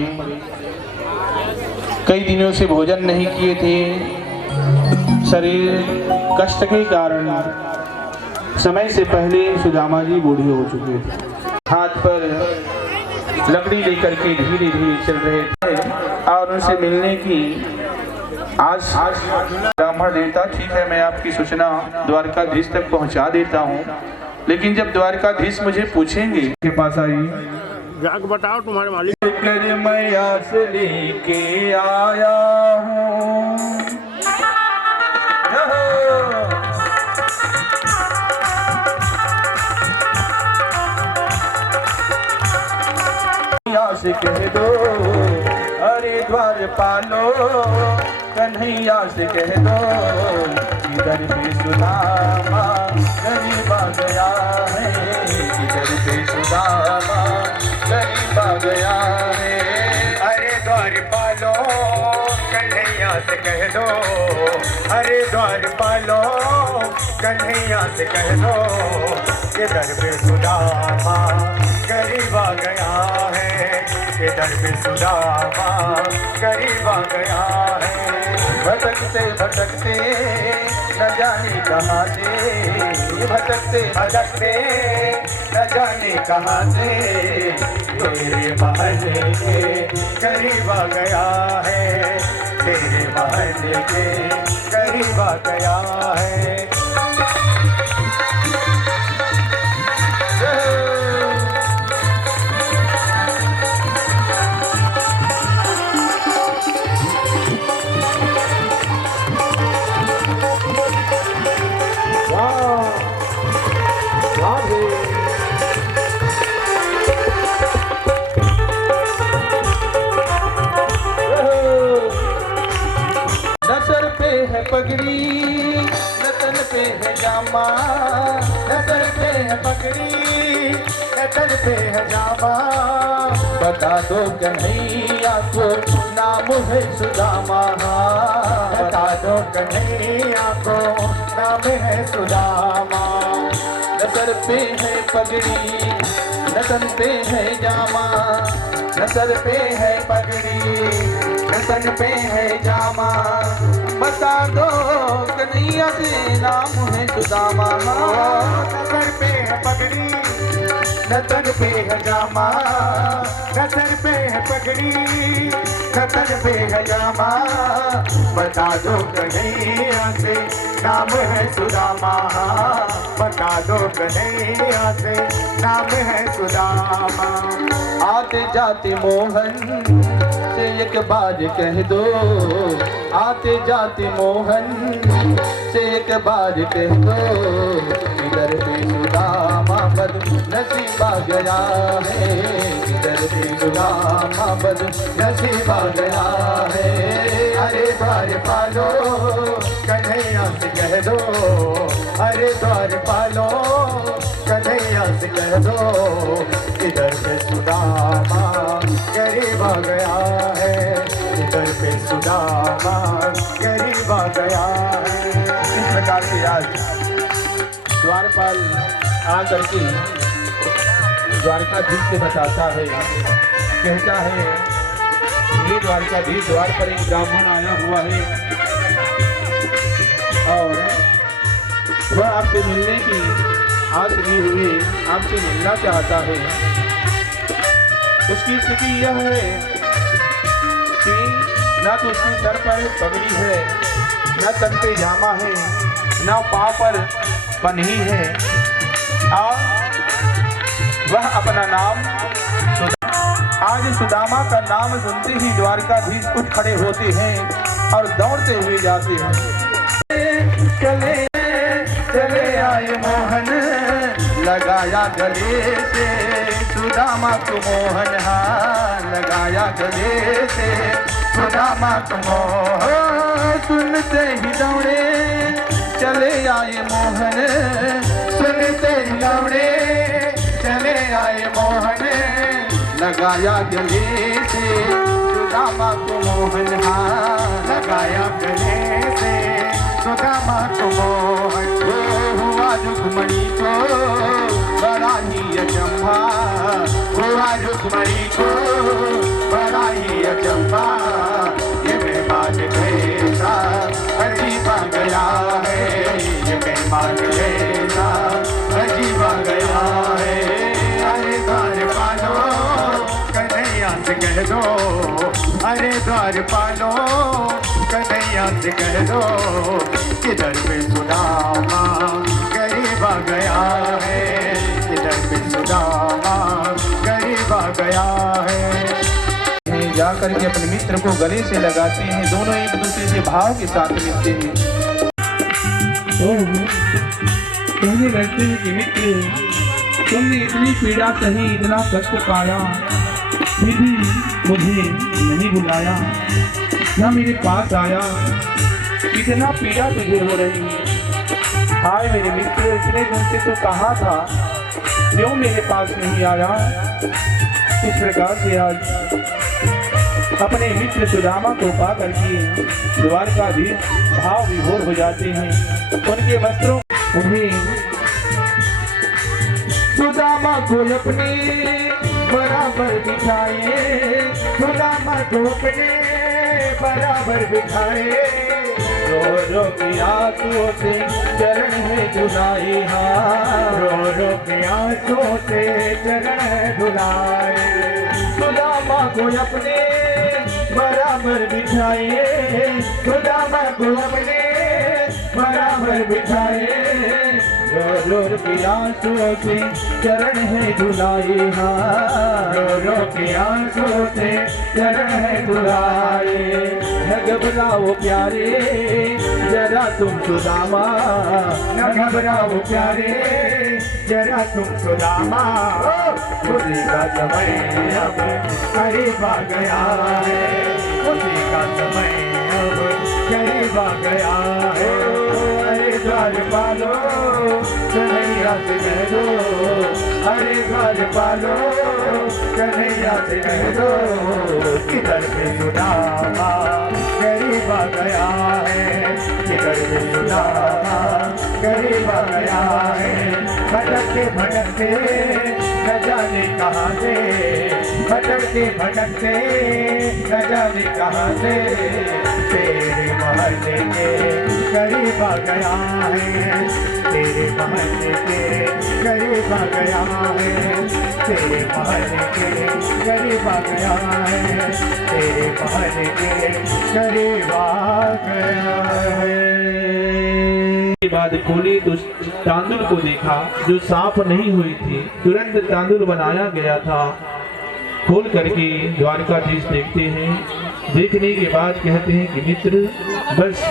कई दिनों से भोजन नहीं किए थे, शरीर कष्ट के कारण समय से पहले सुदामा जी बूढ़े हो चुके थे। हाथ पर लकड़ी लेकर के धीरे धीरे चल रहे थे और उनसे मिलने की आज ब्राह्मण देवता, ठीक है मैं आपकी सूचना द्वारकाधीश तक पहुंचा देता हूं, लेकिन जब द्वारकाधीश मुझे पूछेंगे के पास आइए, जाके बताओ तुम्हारे मालिक। मैं आस लेके आया हूँ, से कह दो अरे द्वार पालो, कन्हैया से कह दो इधर पे सुदामा गरीब आ गया है, इधर पे सुदामा गरीब आ गया है। अरे द्वार पालो कन्हैया से कह दो, अरे द्वार पालो कन्हैया से कह दो इधर पे सुदामा गरीब आ गया है, इधर पे सुदामा गरीब आ गया है। भटकते भटकते न जाने कहाँ से, भटकते भटकते न जाने कहाँ से तेरे महल के करीब आ गया है, तेरे महल के करीब आ गया है। पगड़ी न तन पे है जामा, न सर पे है पगड़ी न तन पे है जामा, बता दो कन्हैया को नाम है सुदामा, बता दो कन्हैया को नाम है सुदामा। न सर पे है पगड़ी न तन पे है जामा, न सर पे है पगड़ी न तन पे है जामा, बता दो कन्हैया से नाम है सुदामा। न सर पे है पगड़ी न तन पे है जामा, न सर पे है पगड़ी न तन पे है जामा, बता दो कन्हैया से नाम है सुदामा, बता दो कन्हैया से नाम है सुदामा। आते जाते मोहन से एक बार कह दो, आते जाते मोहन से एक बार कह दो इधर पे सुदामा बद नसीब आ गया है, इधर पे सुदामा बद नसीब आ गया है। अरे द्वार पालो कन्हैया से कह दो, अरे द्वार पालो कन्हैया से कह दो इधर पे सुदामा गरीब आ गया है, इधर पे सुदामा गरीब आ गया है। इस प्रकार से आज द्वारपाल आकर के द्वारकाधीश से बताता है, कहता है ये द्वारकाधीश द्वार पर एक ब्राह्मण आया हुआ है और वह आपसे मिलने की आस लिए हुए आपसे मिलना चाहता है। उसकी स्थिति यह है कि ना तो उसके सर पर पगड़ी है, न तन पे जामा है, न पाँव पर पन्ही है और वह अपना नाम आज सुदामा का नाम सुनते ही द्वारकाधीश उठ खड़े होते हैं और दौड़ते हुए जाते हैं। चले चले आए मोहन लगाया गले से सुदामा को मोहन, हाँ लगाया गले से सुदामा को मोहन। सुनते ही दौड़े चले आए मोहन, सुनते ही दौड़े चले आए मोहन, लगाया गले से सुदामा को मोहन, हाँ लगाया गले से सुदामा को मोहन। हुआ रुक्मणी को बड़ा ही अचंभा, हुआ रुक्मणी को बड़ा ही अचंभा, ये मैं बात कैसा अजीब आ गया लाल जैसा अजीबा गया है। अरे द्वारपालो कन्हैया से कह दो, अरे द्वारपालो कन्हैया से कह दो, किधर पे सुदामा गरीब आ गया है, किधर पे सुदामा गरीब आ गया है। जाकर के अपने मित्र को गले से लगाते हैं, दोनों एक दूसरे से भाव के साथ मिलते हैं। कहने लगते हैं कि मित्र, तुमने इतनी पीड़ा सही, इतना कष्ट पाया, फिर भी मुझे नहीं बुलाया, ना मेरे पास आया, इतना पीड़ा तुझे हो रही है। हाय मेरे मित्र, इतने दिन से तू कहाँ था, क्यों मेरे पास नहीं आया? इस प्रकार से आज अपने मित्र सुदामा को पा करके द्वारकाधीश भाव विभोर हो जाते हैं। उनके वस्त्रों उन्हें सुदामा को अपने बराबर बिठाए, सुदामा को अपने बराबर बिठाए। रो रो के आंसुओं से चरण है धुलाई, हाँ रो रो के आंसुओं से चरण धुलाए। सुदामा को अपने बराबर बिठाए, सुदामा को अपने बराबर बिठाए। रो रो के आंसुओं से चरण है धुलाई, हाँ रो रो के आंसुओं से चरण है धुलाए। न घबराओ प्यारे जरा तुम सुदामा, न घबराओ प्यारे जरा तुम सुदामा। खुशी का समय अब करीब आ गया है, खुशी का समय अब करीब आ गया है। अरे द्वारपालो कन्हैया से कह दो, अरे द्वारपालो कन्हैया से कह दो, किधर पे सुदामा गरीब आ गया है, किधर पे सुदामा गरीब आ गया है। भटकते भटकते न जाने कहाँ से, भटकते भटकते न जाने कहाँ से, तेरे महल के करीब आ गया है, तेरे महल के करीब आ गया है, तेरे महल के करीब आ गया है, तेरे महल के करीब आ गया है। के बाद खोली तो तांदुल को देखा जो साफ नहीं हुई थी, तुरंत तांदुल बनाया गया था। खोल करके द्वारकाधीश देखते हैं, देखने के बाद कहते हैं कि मित्र बस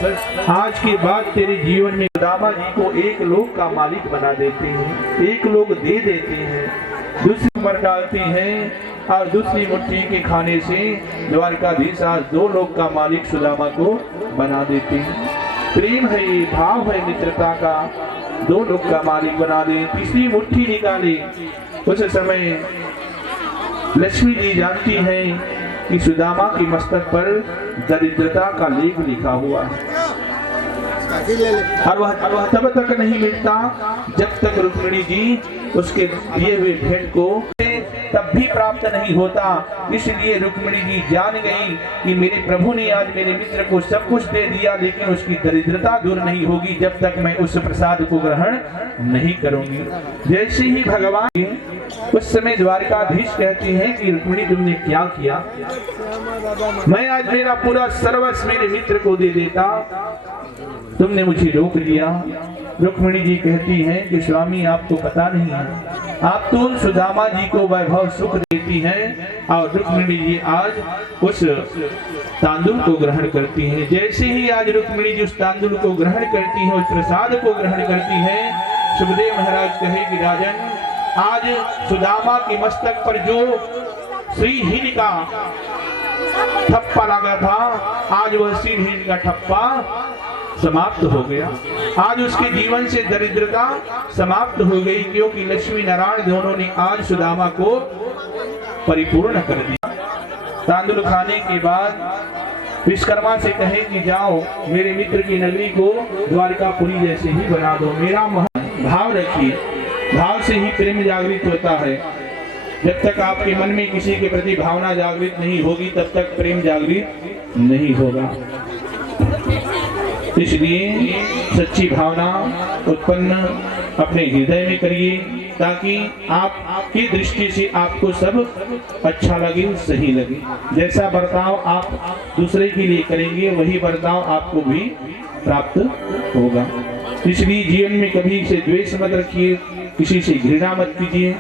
आज के बाद तेरे जीवन में सुदामा जी को एक लोक का मालिक बना देते हैं, एक लोक दे देते हैं, दूसरी उम्र डालते हैं और दूसरी मुट्ठी के खाने से द्वारकाधीश आज 2 लोक का मालिक सुदामा को बना देते हैं। प्रेम है ये, भाव है मित्रता का, 2 लोक का मालिक बना दे। तीसरी मुट्ठी निकाले, उस समय लक्ष्मी जी जानती हैं कि सुदामा के मस्तक पर दरिद्रता का लेख लिखा हुआ है और वह तब तक नहीं मिलता जब तक रुक्मिणी जी उसके दिए हुए भेंट को तब भी प्राप्त नहीं होता। इसलिए रुक्मिणी जी जान गई कि मेरे प्रभु ने आज मेरे मित्र को सब कुछ दे दिया, लेकिन उसकी दरिद्रता दूर नहीं होगी जब तक मैं उस प्रसाद को ग्रहण नहीं करूंगी। जैसे ही भगवान उस समय द्वारकाधीश कहते हैं कि रुक्मिणी तुमने क्या किया, मैं आज मेरा पूरा सर्वस्व मेरे मित्र को दे देता, तुमने मुझे रोक लिया। रुक्मिणी जी कहती हैं कि स्वामी आपको पता नहीं है, आप तो सुदामा जी को वैभव सुख देती हैं और रुक्मिणी जी आज उस तांदुल को ग्रहण करती हैं। जैसे ही आज रुक्मिणी जी उस तांदुल को ग्रहण करती हैं, उस प्रसाद को ग्रहण करती हैं, सुखदेव महाराज कहे कि राजन आज सुदामा के मस्तक पर जो श्रीहीन का ठप्पा लगा था, आज वह श्रीहीन का ठप्पा समाप्त हो गया। आज उसके जीवन से दरिद्रता समाप्त हो गई, क्योंकि लक्ष्मी नारायण दोनों ने आज सुदामा को परिपूर्ण कर दिया। तांदुल खाने के बाद विश्वकर्मा से कहे कि जाओ मेरे मित्र की नगरी को द्वारकापुरी जैसे ही बना दो। मेरा भाव रखिए, भाव से ही प्रेम जागृत होता है। जब तक आपके मन में किसी के प्रति भावना जागृत नहीं होगी तब तक प्रेम जागृत नहीं होगा। इसलिए सच्ची भावना उत्पन्न अपने हृदय में करिए ताकि आपकी दृष्टि से आपको सब अच्छा लगे, सही लगे। जैसा बर्ताव आप दूसरे के लिए करेंगे वही बर्ताव आपको भी प्राप्त होगा। इसलिए जीवन में कभी से द्वेष मत रखिए, किसी से घृणा मत कीजिए,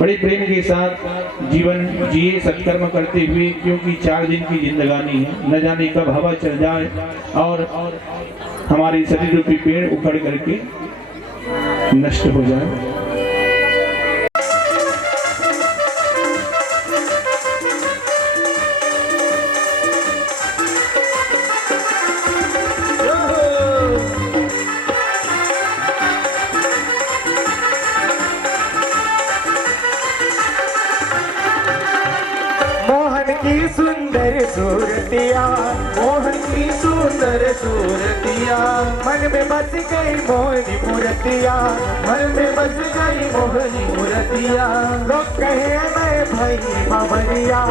बड़े प्रेम के साथ जीवन जिए सत्कर्म करते हुए, क्योंकि 4 दिन की जिंदगानी है, न जाने कब हवा चल जाए और हमारे शरीर रूपी पेड़ उखड़ करके नष्ट हो जाए। की सुंदर सूरतिया, मोहन की सुंदर सूरतिया, मन में बस गई मोहनी मूर्तिया, मन में बस गई मोहनी मूर्तिया। लोग कहे मैं भाई बाबरिया,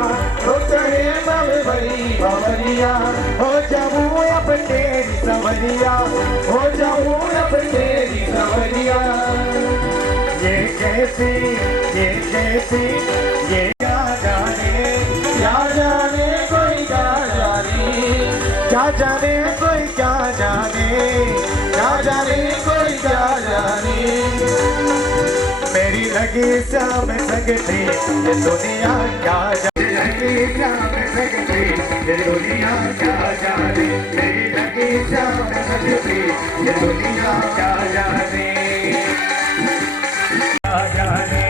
लोग कहे मैं भाई बाबरिया, हो जाऊं अब तेरी सवरिया, हो जाऊं अब तेरी सवरिया। ये कैसी ये कैसी ये क्या जाने कोई क्या जाने, क्या जाने कोई क्या जाने, क्या जाने कोई क्या जाने। मेरी लगी श्याम संगती ये दुनिया क्या जाने, लगी श्याम संगती ये दुनिया क्या जाने, मेरी लगी श्याम संगती ये दुनिया क्या जाने। क्या जाने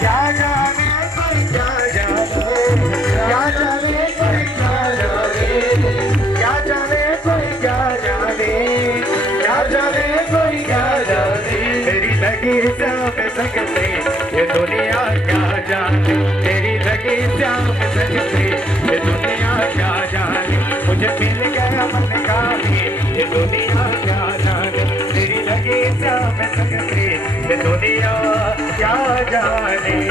क्या जाने कोई क्या जाने, क्या जाने कोई क्या जाने, क्या जाने कोई क्या जाने, क्या जाने कोई क्या जाने। तेरी लगी श्याम संगती ये दुनिया क्या जाने, तेरी लगी श्याम संगती ये दुनिया क्या जाने। मुझे मिल गया मन का भी ये दुनिया क्या जाने, तेरी लगी श्याम संगती ये दुनिया क्या जाने।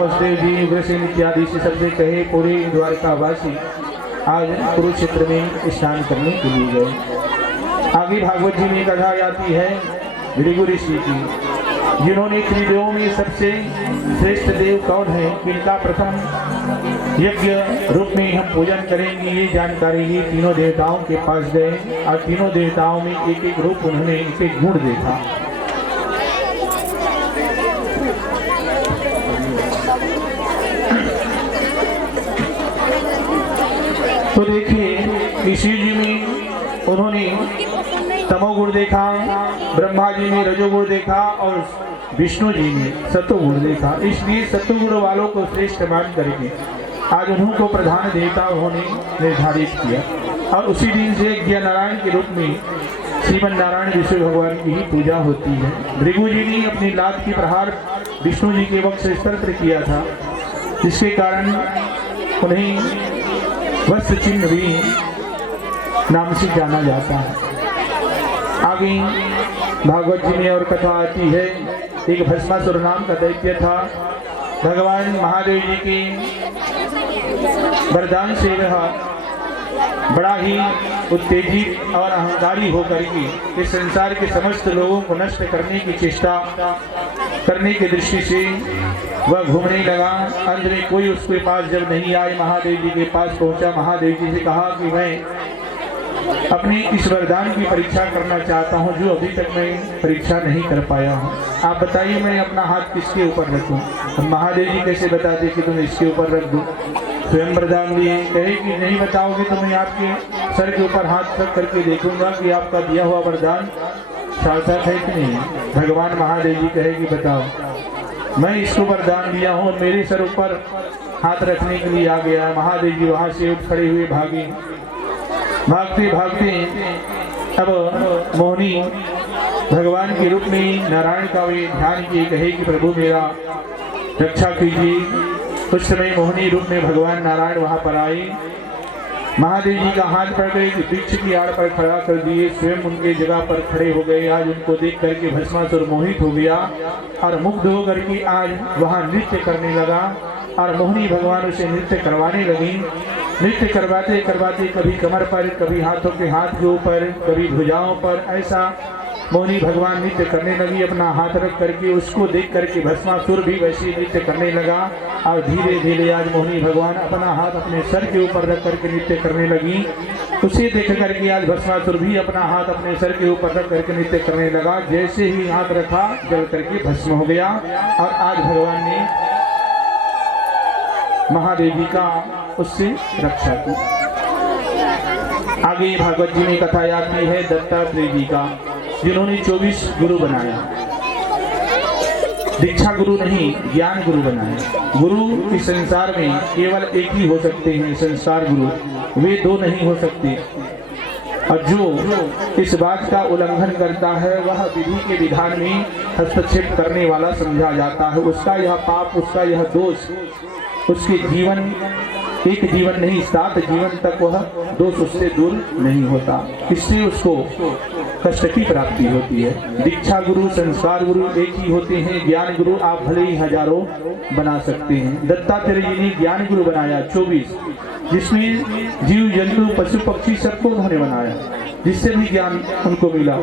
वसुदेव जी उग्रसेन इत्यादि से सबसे कहे पूरे द्वारकावासी आज कुरुक्षेत्र में स्नान करने के लिए गए। आगे भागवत जी में कथा जाती है भृगु ऋषि की, जिन्होंने त्रिदेवों में सबसे श्रेष्ठ देव कौन है, किनका प्रथम यज्ञ रूप में हम पूजन करेंगे, ये जानकारी ये तीनों देवताओं के पास गए और तीनों देवताओं में एक एक रूप उन्होंने एक एक गुण देखा। तो देखिए ऋषि जी में उन्होंने तमोगुण देखा, ब्रह्मा जी ने रजोगुण देखा और विष्णु जी ने सत्वगुण देखा। इसलिए सत्वगुण वालों को श्रेष्ठ मान करके आज उनको प्रधान देवता उन्होंने निर्धारित किया और उसी दिन से यज्ञ नारायण के रूप में श्रीमन नारायण विष्णु भगवान की ही पूजा होती है। भृगु जी ने अपनी लात की प्रहार विष्णु जी के वक्त से स्पर्श किया था, जिसके कारण उन्हें वत्स चिन्ह भी नाम से जाना जाता है। आगे भागवत जी में और कथा आती है, एक भस्मासुर नाम का दैत्य था। भगवान महादेव जी के वरदान से वह बड़ा ही उत्तेजित और अहंकारी होकर के इस संसार के समस्त लोगों को नष्ट करने की चेष्टा करने की दृष्टि से वह घूमने लगा। अंत में कोई उसके पास जब नहीं आए, महादेव जी के पास पहुंचा, महादेव जी से कहा कि मैं अपने इस वरदान की परीक्षा करना चाहता हूँ जो अभी तक मैं परीक्षा नहीं कर पाया हूँ। आप बताइए मैं अपना हाथ किसके ऊपर रखूँ? अब महादेव जी कैसे बताते कि तुम इसके ऊपर रख दो? स्वयं वरदान दिए, कहे कि नहीं बताओगे तो मैं आपके सर के ऊपर हाथ रख करके देखूंगा कि आपका दिया हुआ वरदान सार्थक है कि नहीं। भगवान महादेव जी कहे कि बताओ। मैं इसको वरदान दिया हूँ, मेरे सर ऊपर हाथ रखने के लिए आ गया। महादेव जी वहां से उठ खड़े हुए भागे। भागते भागते अब मोहिनी भगवान के रूप में नारायण का वे ध्यान किए, कहे कि प्रभु मेरा रक्षा कीजिए। उस समय मोहिनी रूप में भगवान नारायण वहां पर आए। महादेव जी का हाथ पकड़ गए, वृक्ष की आड़ पर खड़ा कर दिए, स्वयं उनके जगह पर खड़े हो गए। आज उनको देख करके भस्मासुर मोहित हो गया और मुग्ध होकर के आज वहां नृत्य करने लगा और मोहिनी भगवान उसे नृत्य करवाने लगी। नृत्य करवाते करवाते कभी कमर पर, कभी हाथों के हाथ के ऊपर, कभी भुजाओं पर, ऐसा मोहिनी भगवान नृत्य करने लगी। अपना हाथ रख करके उसको देख करके भस्मासुर भी वैसे नृत्य करने लगा और धीरे धीरे आज मोहिनी भगवान अपना हाथ अपने सर के ऊपर रख करके नृत्य करने लगी। उसे देख करके आज भस्मासुर भी अपना हाथ अपने सर के ऊपर रख करके नृत्य करने लगा। जैसे ही हाथ रखा जल करके भस्म हो गया और आज भगवान ने महादेव जी का उससे रक्षा की। आगे भागवत जी में कथा आती है दत्तात्रेय जी का, जिन्होंने 24 गुरु बनाया। दीक्षा गुरु नहीं, ज्ञान गुरु बनाया। गुरु इस संसार में केवल एक ही हो सकते हैं, संसार गुरु, वे दो नहीं हो सकते। और जो इस बात का उल्लंघन करता है वह विधि के विधान में हस्तक्षेप करने वाला समझा जाता है। उसका यह पाप, उसका यह दोष, उसके जीवन, एक जीवन नहीं 7 जीवन तक वह दोष उससे दूर नहीं होता। इससे उसको कष्ट की प्राप्ति होती है। दीक्षा गुरु, संस्कार गुरु एक ही होते हैं। ज्ञान गुरु आप भले ही हजारों बना सकते हैं। दत्तात्रेय जी ने ज्ञान गुरु बनाया 24, जिसमें जीव जंतु पशु पक्षी सबको उन्होंने बनाया, जिससे भी ज्ञान उनको मिला।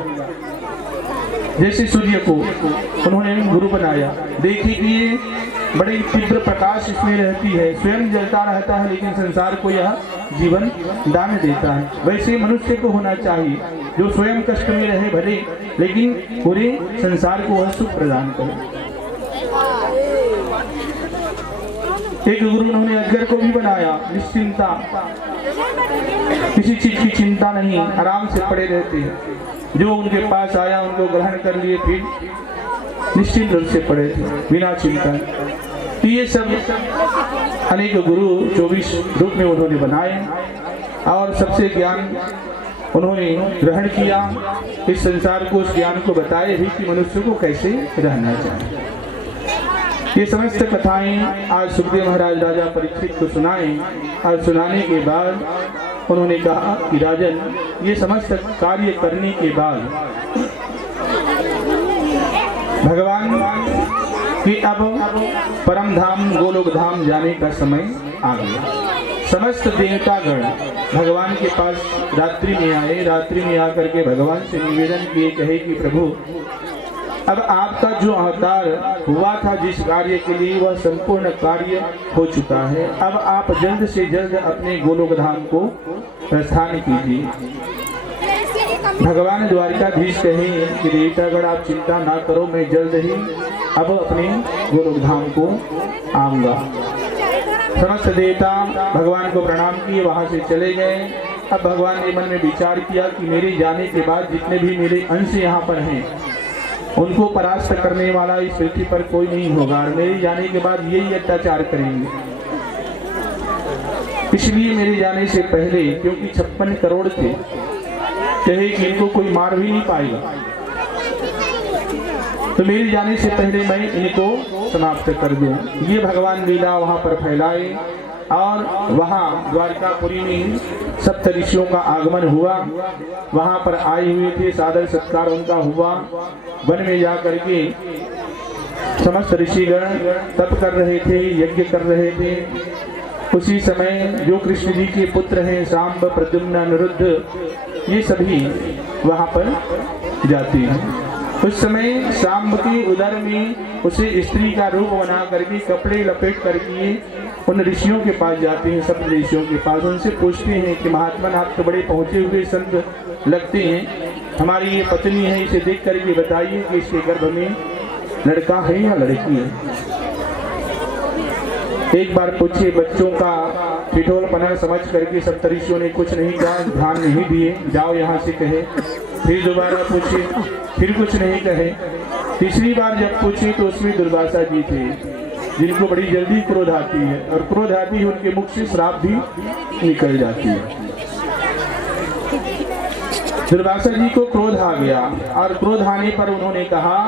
जैसे सूर्य को उन्होंने गुरु बनाया, देखिए कि ये बड़ी तीव्र प्रकाश इसमें रहती है, स्वयं जलता रहता है लेकिन संसार को यह जीवन दान देता है। वैसे मनुष्य को होना चाहिए जो स्वयं कष्ट में रहे भले, लेकिन पूरे संसार को वह सुख प्रदान करे। एक गुरु उन्होंने अजगर को भी बनाया, निश्चिंता, किसी चीज की चिंता नहीं, आराम से पड़े रहते हैं। जो उनके पास आया उनको ग्रहण कर लिए, फिर निश्चिंत रूप से पड़े थे बिना चिंता। तो ये सब अनेक गुरु 24 रूप में उन्होंने बनाए और सबसे ज्ञान उन्होंने ग्रहण किया। इस संसार को, उस ज्ञान को बताए भी कि मनुष्य को कैसे रहना चाहिए। ये समस्त कथाएं आज सुखदेव महाराज राजा परीक्षित को सुनाए और सुनाने के बाद उन्होंने कहा कि राजन, ये समस्त कार्य करने के बाद भगवान कि अब परम धाम गोलोक धाम जाने का समय आ गया। समस्त देवतागण भगवान के पास रात्रि में आए। रात्रि में आकर के भगवान से निवेदन किए, कहे कि प्रभु अब आपका जो अवतार हुआ था जिस कार्य के लिए, वह संपूर्ण कार्य हो चुका है। अब आप जल्द से जल्द अपने गोलोक धाम को प्रस्थान कीजिए। भगवान द्वारिकाधीश कहे कि देवतागण आप चिंता ना करो, मैं जल्द ही अब अपने गोलोक धाम को आऊंगा। समस्त देवता भगवान को प्रणाम किए, वहां से चले गए। अब भगवान ने मन में विचार किया कि मेरे जाने के बाद जितने भी मेरे अंश यहाँ पर हैं उनको परास्त करने वाला इस पृथ्वी पर कोई नहीं होगा और मेरे जाने के बाद यही अत्याचार करेंगे। इसलिए मेरे जाने से पहले, क्योंकि 56 करोड़ थे, कहे कि इनको कोई मार भी नहीं पाएगा, तो मेरे जाने से पहले मैं इनको समाप्त कर दूं। ये भगवान लीला वहां पर फैलाए और वहां द्वारकापुरी में सप्त ऋषियों का आगमन हुआ। वहां पर आए हुए थे, सादर सत्कार उनका हुआ। वन में जा करके समस्त ऋषिगण तप कर रहे थे, यज्ञ कर रहे थे। उसी समय जो कृष्ण जी के पुत्र हैं सांब, प्रद्युम्न, अनिरुद्ध, ये सभी वहां पर जाते हैं। उस समय सांब के उदर में उसे स्त्री का रूप बना करके कपड़े लपेट करके उन ऋषियों के पास जाते हैं, सप्त ऋषियों के पास, उनसे पूछते हैं कि महात्मन आप तो बड़े पहुंचे हुए संत लगते हैं, हमारी ये पत्नी है, इसे देख करके बताइए कि इसके गर्भ में लड़का है या लड़की है। एक बार पूछे, बच्चों का ठिठोलपना समझ करके सप्तऋषियों ने कुछ नहीं कहा, ध्यान नहीं दिए, जाओ यहाँ से कहे। फिर दोबारा पूछे, फिर कुछ नहीं कहे। तीसरी बार जब पूछे तो उसमें दुर्वासा जी थे, जिनको बड़ी जल्दी क्रोध आती है, और क्रोध आती है उनके मुख से श्राप भी निकल जाती है। दुर्वासा जी को क्रोध आ गया, और क्रोध आने पर उन्होंने कहा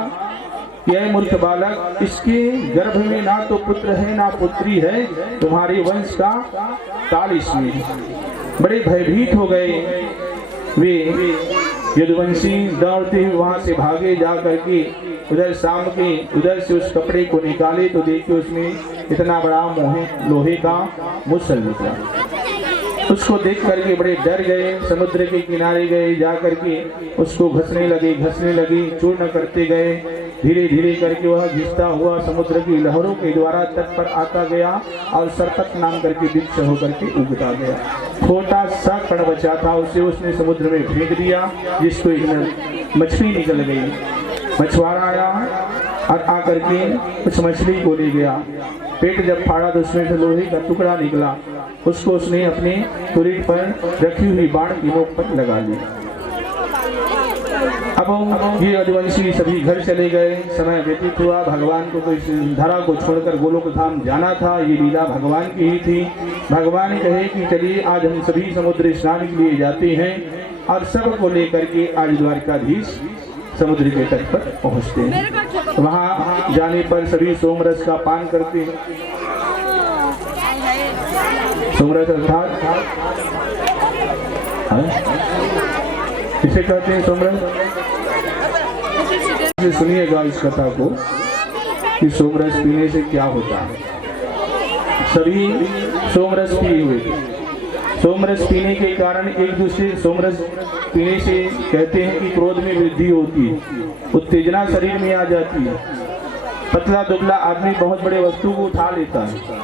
कि ऐ मूर्ख बालक, इसके गर्भ में ना तो पुत्र है ना पुत्री है, तुम्हारे वंश का काल इसमें है। बड़े भयभीत हो गए वे यदुवंशी, दौड़ते हुए वहां से भागे, जा करके उधर शाम के उधर से उस कपड़े को निकाले तो देखे उसमें इतना बड़ा लोहे का मुसल निकला। उसको देख करके बड़े डर गए, समुद्र के किनारे गए, जा करके उसको घसने लगे, चूर्ण करते गए। धीरे धीरे करके वह घिसता हुआ समुद्र की लहरों के द्वारा तट पर आता गया, और सरपत नाम करके वृक्ष होकर के उगता गया। छोटा सा कण बचा था, उसे उसने समुद्र में फेंक दिया, जिसको एक मछली निकल गई। मछुआरा आया और आकर के उस मछली को ले गया। पेट जब फाड़ा तो उसमें से लोहे का टुकड़ा निकला, उसको उसने अपने तुरीट पर रखी हुई बाण की नोक पर लगा लिया। अब ये यदुवंशी सभी घर चले गए। समय व्यतीत हुआ, भगवान को तो इस धरा को छोड़कर गोलोक धाम जाना था, ये लीला भगवान की ही थी। भगवान कहे कि चलिए आज हम सभी समुद्र स्नान के लिए जाते हैं, और सबको लेकर के आज द्वारकाधीश समुद्र के तट पर पहुंचते हैं। वहां जाने पर सभी सोमरस का पान करते हैं। सोमरस अर्थात किसे कहते हैं? सोमरस। सुनिएगा इस कथा को कि सोमरस पीने से क्या होता है। सभी सोमरस पिए हुए थे। सोमरस पीने के कारण एक दूसरे, सोमरस पीने से कहते हैं कि क्रोध में वृद्धि होती है, उत्तेजना शरीर में आ जाती है। पतला दुबला आदमी बहुत बड़े वस्तु को उठा लेता है,